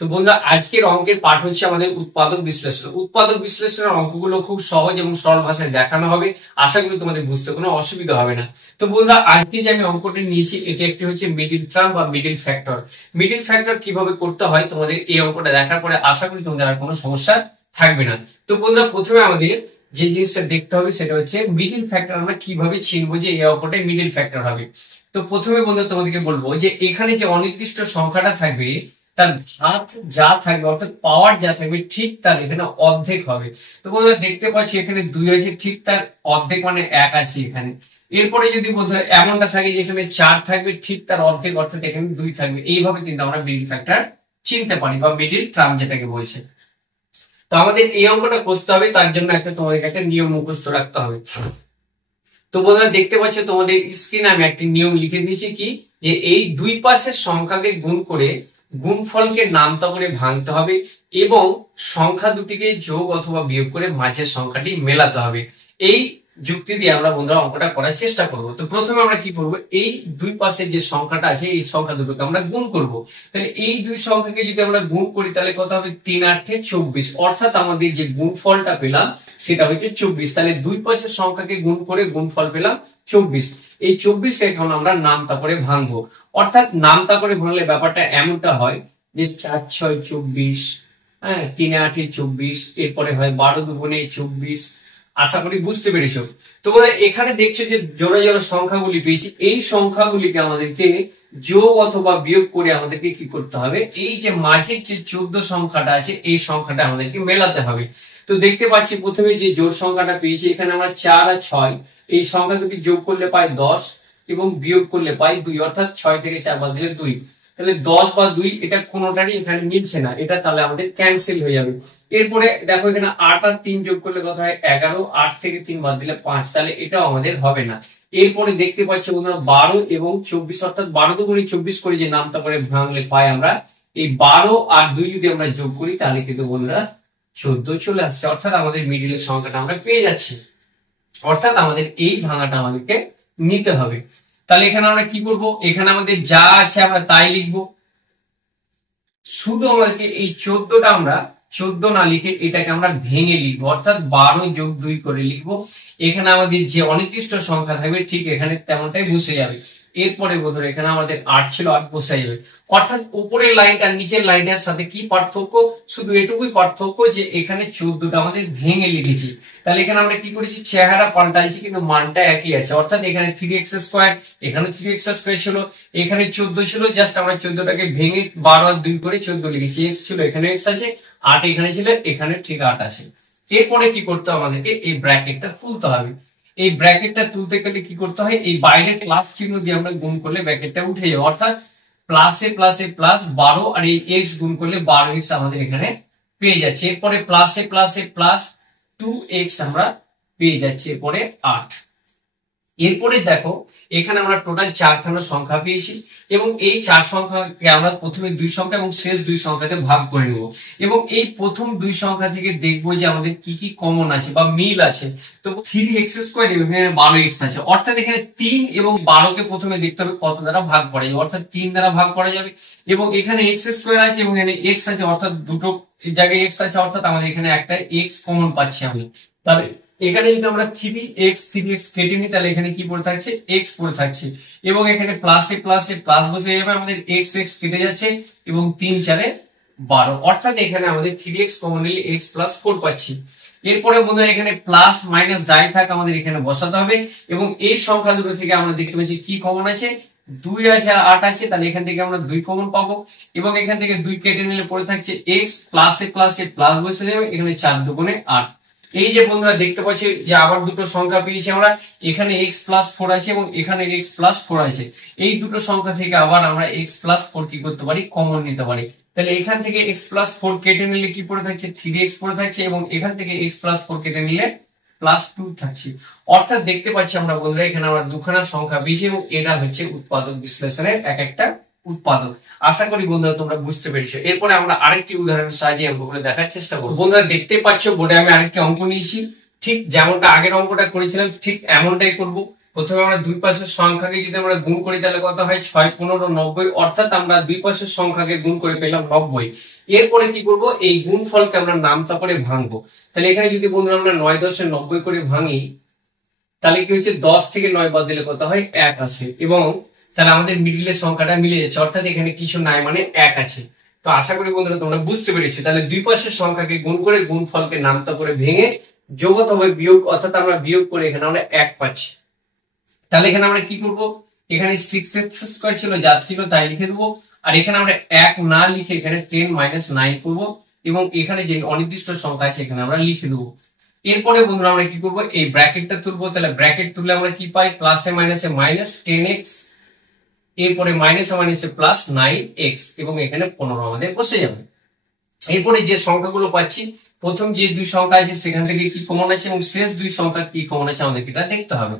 তো বন্ধুরা আজকের অঙ্কের পাঠ হচ্ছে আমাদের উৎপাদক বিশ্লেষণ। উৎপাদক বিশ্লেষণের অঙ্কগুলো খুব সহজ এবং সরল ভাষায় দেখানো হবে। আশা করি তোমাদের বুঝতে কোনো অসুবিধা হবে না। তো বন্ধুরা আজকে যে আমি অঙ্কটি নিয়েছি এটি একটি হচ্ছে মিডিল টার্ম বা মিডিল ফ্যাক্টর। মিডিল ফ্যাক্টর কিভাবে করতে হয় তোমাদের এই অঙ্কটা দেখার পরে আশা করি তোমাদের আর কোনো সমস্যা থাকবে না। তো বন্ধুরা প্রথমে আমাদের যে জিনিসটা দেখতে হবে সেটা হচ্ছে মিডিল ফ্যাক্টর আমরা কিভাবে চিনবো যে এই অঙ্কটাই মিডিল ফ্যাক্টর হবে। তো প্রথমে বন্ধুরা তোমাদেরকে বলবো যে এখানে যে অনির্দিষ্ট সংখ্যাটা থাকবে তার ঘাত যা থাকবে অর্থাৎ পাওয়ার যা থাকবে ঠিক তার এখানে অর্ধেক হবে। তো বন্ধুরা দেখতে পাচ্ছি এখানে 2 আছে, ঠিক তার অর্ধেক মানে 1 আছে এখানে। এরপরে যদি বন্ধুরা এমনটা থাকে যে এখানে 4 থাকবে, ঠিক তার অর্ধেক অর্থাৎ এখানে 2 থাকবে। এইভাবে কিন্তু আমরা মিডিল ফ্যাক্টর চিনতে পারি বা মিডিল টার্ম যেটাকে বলছে। তো আমাদের এই অঙ্কটা করতে হবে, তার জন্য তোমাদের একটা নিয়ম মুখস্থ রাখতে হবে। তো বন্ধুরা দেখতে পাচ্ছ তোমাদের স্ক্রিনে আমি একটি নিয়ম লিখে দিয়েছি কি, যে এই দুই পাশের সংখ্যাকে গুণ করে গুণফলকে নামতা করে ভাঙতে হবে এবং সংখ্যা দুটিকে যোগ অথবা বিয়োগ করে মাঝের সংখ্যাটি মেলাতে হবে। এই যুক্তি দিয়ে আমরা বন্ধুরা অঙ্কটা করার চেষ্টা করব। তো প্রথমে আমরা কি করব, এই দুই পাশের যে সংখ্যাটা আছে এই সংখ্যা দুটোকে আমরা গুণ করব। তাহলে এই দুই সংখ্যাকে যদি আমরা গুণ করি তাহলে কত হবে, 3 8 24, অর্থাৎ আমাদের যে গুণফলটা পেলাম সেটা হচ্ছে 24। তাহলে দুই পাশের সংখ্যাকে গুণ করে গুণফল পেলাম 24। এই 24 এখন আমরা নামতা করে ভাঙবো। অর্থাৎ নামতা করে ভাঙলে ব্যাপারটা এমনটা হয় যে 4 6 24, হ্যাঁ 3 8 24, এরপরে হয় 12 2 24। আশা করি বুঝতে পেরেছো। তোমরা এখানে দেখছো যে জোড়া জোড়া সংখ্যাগুলি পেয়েছি, এই সংখ্যাগুলিকে আমাদেরকে যোগ অথবা বিয়োগ করে আমাদেরকে কি করতে হবে, এই যে মাঝের যে 14 সংখ্যাটা আছে এই সংখ্যাটা আমাদেরকে মেলাতে হবে। তো দেখতে পাচ্ছি প্রথমে যে জোড় সংখ্যাটা পেয়েছি এখানে আমরা 4 আর 6, এই সংখ্যা দুটি যোগ করলে পাই 10 এবং বিয়োগ করলে পাই 2, অর্থাৎ 6 থেকে 4 বাদ দিলে 2। তাহলে 10 বা 2 এটা কোনোটারই এখানে মিলছে না, এটা তাহলে আমাদের ক্যান্সেল হয়ে যাবে। এরপরে দেখো এখানে 8 আর 3 যোগ করলে কত হয় 11, 8 থেকে 3 বাদ দিলে 5, তাহলে এটাও আমাদের হবে না। এরপরে দেখতে পাচ্ছি বন্ধুরা 12 এবং 24, অর্থাৎ 12 দুগুণে 24 করে যে নামটা করে ভাঙলে পাই আমরা, এই 12 আর 2 যদি আমরা যোগ করি তাহলে কিন্তু বন্ধুরা 14 চলে আসছে, অর্থাৎ আমাদের মিডিলের সংখ্যাটা আমরা পেয়ে যাচ্ছি। অর্থাৎ আমাদের এই ভাঙাটা আমাদেরকে নিতে হবে। তাহলে এখানে আমরা কি করব, এখানে আমাদের যা আছে আমরা তাই লিখবো। শুধু আমাদেরকে এই 14টা আমরা 14 না লিখে এটাকে আমরা ভেঙে লিখবো, অর্থাৎ 12 যোগ 2 করে লিখবো। এখানে আমাদের যে অনির্দিষ্ট সংখ্যা থাকবে ঠিক এখানে তেমনটাই বসে যাবে। এরপরে বন্ধুরা এখানে আমাদের 8 ছিল, 8 বসে যাবে। অর্থাৎ উপরের লাইনটা নিচের লাইনের সাথে কি পার্থক্য, শুধু এটুকুই পার্থক্য যে এখানে 14টা আমাদের ভেঙে লিখেছি। তাহলে এখানে আমরা কি করেছি, চেহারা পাল্টাইছি কিন্তু মানটা একই আছে। অর্থাৎ এখানে 3x², এখানে 3x² ছিল, এখানে 14 ছিল, জাস্ট আমরা 14টাকে ভেঙে 12 আর 2 করে 14 লিখেছি। x ছিল, এখানে x আছে, 8 এখানে ছিল, এখানে ঠিক 8 আছে। এরপরে কি করতে হবে, আমাদেরকে এই ব্র্যাকেটটা তুলতে হবে। এই ব্র্যাকেটটা তুলতে গেলে কি করতে হয়, এই বাইরের প্লাস চিহ্ন দিয়ে আমরা গুণ করলে ব্র্যাকেটটা উঠে যাবে। অর্থাৎ প্লাসে প্লাসে প্লাস 12 আর এই x গুণ করলে 12x আমাদের এখানে পেয়ে যাচ্ছে। এরপরে প্লাসে প্লাসে প্লাস 2x আমরা পেয়ে যাচ্ছি, এরপরে 8। এরপরে দেখো এখানে আমরা টোটাল 4খানা সংখ্যা পেয়েছি এবং এই 4 সংখ্যাকে আমরা প্রথমে 2 সংখ্যা এবং শেষ 2 সংখ্যাতে ভাগ করে নেব এবং এই প্রথম 2 সংখ্যা থেকে দেখবো যে আমাদের কি কি কমন আছে বা মিল আছে। তো 3x² এবং এখানে 12x আছে, অর্থাৎ এখানে 3 এবং 12কে প্রথমে দেখতে হবে কত দ্বারা ভাগ করা যাবে, অর্থাৎ 3 দ্বারা ভাগ করা যাবে। এবং এখানে x² আছে এবং এখানে x আছে, অর্থাৎ দুটো জায়গায় x আছে, অর্থাৎ আমাদের এখানে একটা x কমন পাচ্ছি আমি। তাহলে এখানে যদি আমরা 3x কেটে নিই তাহলে এখানে কি পড়ে থাকছে, x পড়ে থাকছে এবং এখানে প্লাসে প্লাসে প্লাস বসে যাবে, আমাদের x কেটে যাচ্ছে এবং 3 4 12, অর্থাৎ এখানে আমাদের 3x কমন নিলে x + 4 পাচ্ছি। এরপরে বন্ধুরা এখানে প্লাস মাইনাস যাই থাক আমাদের এখানে বসাতে হবে এবং এই সংখ্যা দুটো থেকে আমরা দেখতে পাচ্ছি কি কমন আছে, 2 আছে আর 8 আছে, তাহলে এখান থেকে আমরা 2 কমন পাবো এবং এখান থেকে 2 কেটে নিলে পড়ে থাকছে x, প্লাসে প্লাসে প্লাস বসে যাবে, এখানে 4 2 8। এই যে বন্ধুরা দেখতে পাচ্ছি যে আবার দুটো সংখ্যা পেয়েছি আমরা, এখানে x + 4 আছে এবং এখানে x + 4 আছে। এই দুটো সংখ্যা থেকে আবার আমরা x + 4 কি করতে পারি, কমন নিতে পারি। তাহলে এখান থেকে x + 4 কেটে নিলে কি পড়ে থাকছে, 3x পড়ে থাকছে এবং এখান থেকে x + 4 কেটে নিলে +2 থাকছে। অর্থাৎ দেখতে পাচ্ছি আমরা বন্ধুরা এখানে আমরা দুখানা সংখ্যা পেয়েছি এবং এটা হচ্ছে উৎপাদক বিশ্লেষণের এক একটা উৎপাদক। আশা করি বন্ধুরা তোমরা বুঝতে পেরেছো। এরপরে আমরা আরেকটি উদাহরণের সাহায্যে অঙ্কগুলো দেখার চেষ্টা করব। বন্ধুরা দেখতে পাচ্ছ বোর্ডে আমি আরেকটি অঙ্ক নিয়েছি, ঠিক যেমনটা আগের অঙ্কটা করেছিলাম ঠিক এমনটাই করব। প্রথমে আমরা দুই পাশের সংখ্যাকে যদি আমরা গুণ করি তাহলে কত হয় 6 15 90, অর্থাৎ আমরা দুই পাশের সংখ্যাকে গুণ করে পেলাম 90। এরপরে কি করব, এই গুণফলকে আমরা নামতা করে ভাঙবো। তাহলে এখানে যদি বন্ধুরা আমরা 9 10 90 করে ভাঙি তাহলে কি হচ্ছে 10 থেকে 9 বাদ দিলে কত হয় 1 আসে, এবং তাহলে আমাদের মিডিলের সংখ্যাটা মিলে যাচ্ছে, অর্থাৎ এখানে কিছু নাই মানে 1 আছে। তো আশা করি বন্ধুরা তোমরা বুঝতে পেরেছো। তাহলে দুই পাশের সংখ্যাকে গুণ করে গুণফলকে নামতা করে ভেঙে যোগত হবে বিয়োগ, অর্থাৎ আমরা বিয়োগ করে এখানে আমরা 1 পাচ্ছি। তাহলে এখানে আমরা কি করব, এখানে 6x² ছিল যা ছিল তাই লিখে দেবো, আর এখানে আমরা 1 না লিখে এখানে 10 - 9 করব, এবং এখানে যে অনির্দিষ্ট সংখ্যা আছে এখানে আমরা লিখে দেবো। এরপরে বন্ধুরা আমরা কি করব, এই ব্র্যাকেটটা তুলবো। তাহলে ব্র্যাকেট তুললে আমরা কি পাই, প্লাসে মাইনাসে মাইনাস 10x, এরপরে মাইনাসে মাইনাসে প্লাস 9x, এবং এখানে 15 আমাদের বসে যাবে। এরপরে যে সংখ্যাগুলো পাচ্ছি, প্রথম যে দুই সংখ্যা আছে সেখান থেকে কি কমন আছে এবং শেষ দুই সংখ্যা কি কমন আছে আমাদের এটা দেখতে হবে।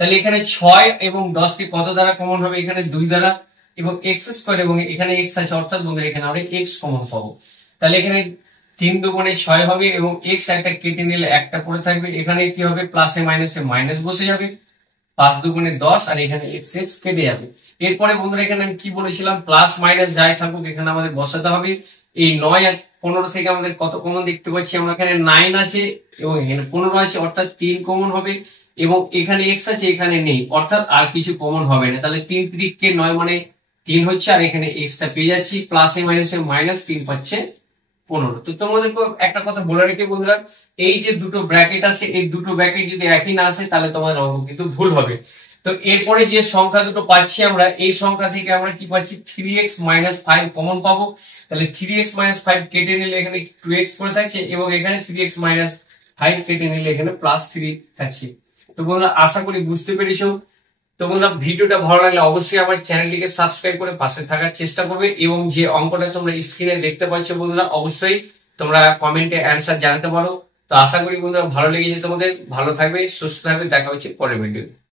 তাহলে এখানে 6 এবং 10 কে কত দ্বারা কমন হবে, এখানে 2 দ্বারা, এবং x² এবং এখানে x আছে, অর্থাৎ বন্ধুরা এখানে আমরা x কমন পাবো। তাহলে এখানে 3 দুগুণে 6 হবে, এবং x একটা কেটে নিলে একটা পড়ে থাকবে, এখানে কি হবে প্লাসে মাইনাসে মাইনাস বসে যাবে, 5 দুগুণে 10, আর এখানে x কেটে যাবে। এরপরে বন্ধুরা এখানে আমি কি বলেছিলাম, প্লাস মাইনাস যাই থাকুক এখানে আমাদের বসাতে হবে। এই 9 আর 15 থেকে আমাদের কত কমন দেখতে পাচ্ছি, আমরা এখানে 9 আছে এবং এখানে 15 আছে, অর্থাৎ 3 কমন হবে, এবং এখানে x আছে এখানে নেই, অর্থাৎ আর কিছু কমন হবে না। তাহলে 3 3 9 মানে 3 হচ্ছে, আর এখানে x টা পেয়ে যাচ্ছি, প্লাসে মাইনাসে মাইনাস 3 পাচ্ছে 15। তো তোমাদেরকে একটা কথা বলে রেখে বন্ধুরা, এই যে দুটো ব্র্যাকেট আছে এই দুটো ব্র্যাকেট যদি একই না আসে তাহলে তোমাদের অঙ্ক কিন্তু ভুল হবে। তো এরপরে যে সংখ্যা দুটো পাচ্ছি আমরা, এই সংখ্যা থেকে আমরা কি পাচ্ছি 3x - 5 কমন পাবো। তাহলে 3x - 5 কেটে নিলে এখানে 2x পড়ে থাকছে, এবং এখানে 3x - 5 কেটে নিলে এখানে +3 থাকছে। তো বন্ধুরা আশা করি বুঝতে পেরেছো। তো বন্ধুরা ভিডিওটা ভালো লাগলে অবশ্যই আমার চ্যানেলটিকে সাবস্ক্রাইব করে পাশে থাকার চেষ্টা করবে, এবং যে অঙ্কটা তোমরা স্ক্রিনে দেখতে পাচ্ছ বন্ধুরা অবশ্যই তোমরা কমেন্টে অ্যান্সার জানাতে পারো। তো আশা করি বন্ধুরা ভালো লেগেছে তোমাদের, ভালো থাকবে, সুস্থ থাকবে, দেখা হচ্ছে পরের ভিডিও।